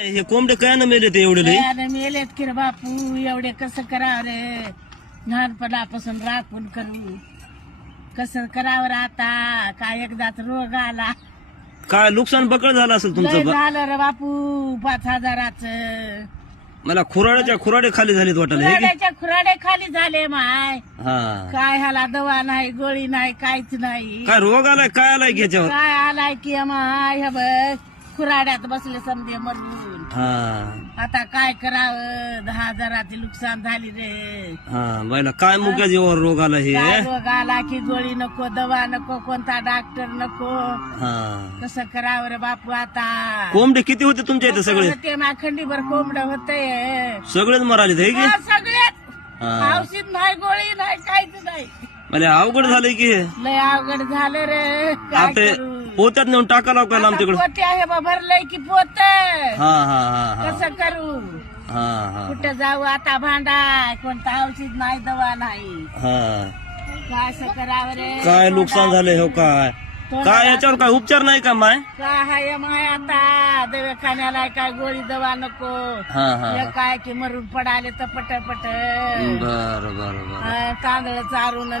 हे कोंबडे काय मेले ते एवढे लई? त्याने मेलेत की रे बापू, एवढे कसं करावं रे, लहानपणापासून राखून करू, कसं करावं रे आता, काय एकदाच रोग आला, काय नुकसान बकळ झालं असेल लय तुमचं झालं रे बापू 5,000च. मला खुराडे खाली झालीत वाटायला हे की? खुराडे खाली झाले माय, हा काय ह्याला दवा नाही, गोळी नाही, काहीच नाही. काय रोग आलाय काय आलाय की याच्यावर? काय आलाय की माय, हे बघ खुराड्यात बसले समजे मरून. हा आता काय करावं, 10,000ची नुकसान झाली रे. हा बायला काय मुक्या जीवावर रोग आला हे? काय रोग आला की गोळी नको, दवा नको, कोणता डॉक्टर नको, हा कसं करावं रे बापू आता. कोंबडे किती होते तुमच्या इथे सगळे? ते खंडीभर कोंबड होते सगळेच मराले हे की? सगळ्यात. हा औषध नाही, गोळी नाही, काहीच नाही. मला अवघड झालंय की हे. लय अवघड झालं रे, काय आता करू. पोत्यात नेऊन टाका लावकायला आमच्याकडे. पोते आहे बा, भरलंय की पोत, हा हा हा हा कसं करू. हा हा कुठं जाऊ आता, भांडा कोणता औषध नाही, दवा नाही, हा काय असं करावं रे. काय नुकसान झालंय हो काय? काय याच्यावर काय उपचार नाही का माय? काय हाय माय आता, दवाखान्याला काय गोळी दवा नको, हा हा हे काय की मरून पडाले तर पट बर बर बर तांदळ चारून